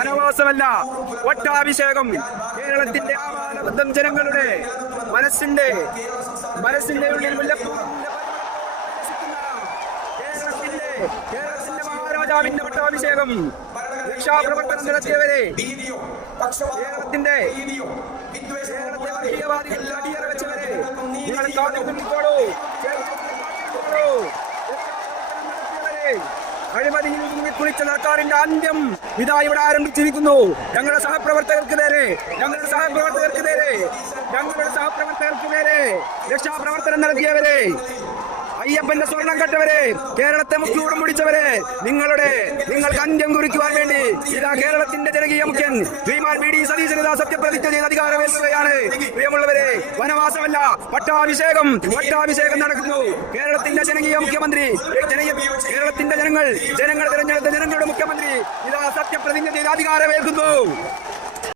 വനവാസമല്ല, പട്ടാഭിഷേകം. കേരളത്തിന്റെ ആവാലബദ്ധം ജനങ്ങളുടെ മനസ്സിന്റെ ഉള്ളിൽ കേരളത്തിന്റെ മഹാരാജാവിന്റെ പട്ടാഭിഷേകം. രക്ഷാപ്രവർത്തനം നടത്തിയവരെ, കേരളത്തിന്റെ വർഗീയവാദികൾ അടിയറ വെച്ചവരെ നിങ്ങൾ കാത്തുകൊണ്ടിരിക്കോളൂ. അഴിമതിയിൽ കുളിച്ച സർക്കാരിന്റെ അന്ത്യം ഇതാ ഇവിടെ ആരംഭിച്ചിരിക്കുന്നു. ഞങ്ങളുടെ സഹപ്രവർത്തകർക്ക് നേരെ രക്ഷാപ്രവർത്തനം നടത്തിയവരെ, അയ്യപ്പന്റെ സ്വർണം കെട്ടവരെ, കേരളത്തെ മുച്ചൂടും പിടിച്ചവരെ, നിങ്ങൾക്ക് അന്ത്യം കുറിക്കുവാൻ വേണ്ടി ഇതാ കേരളത്തിന്റെ ജനകീയ മുഖ്യൻ ശ്രീമാൻ വി ഡി സതീശൻ സത്യപ്രതിജ്ഞ ചെയ്ത് അധികാരമേൽക്കുകയാണ്. പ്രിയമുള്ളവരെ, വനവാസമല്ല, പട്ടാഭിഷേകം നടക്കുന്നു. കേരളത്തിന്റെ ജനകീയ മുഖ്യമന്ത്രി, കേരളത്തിന്റെ ജനങ്ങൾ തിരഞ്ഞെടുത്ത ജനങ്ങളുടെ മുഖ്യമന്ത്രി ഇതാ സത്യപ്രതിജ്ഞ ചെയ്ത് അധികാരമേൽക്കുന്നു.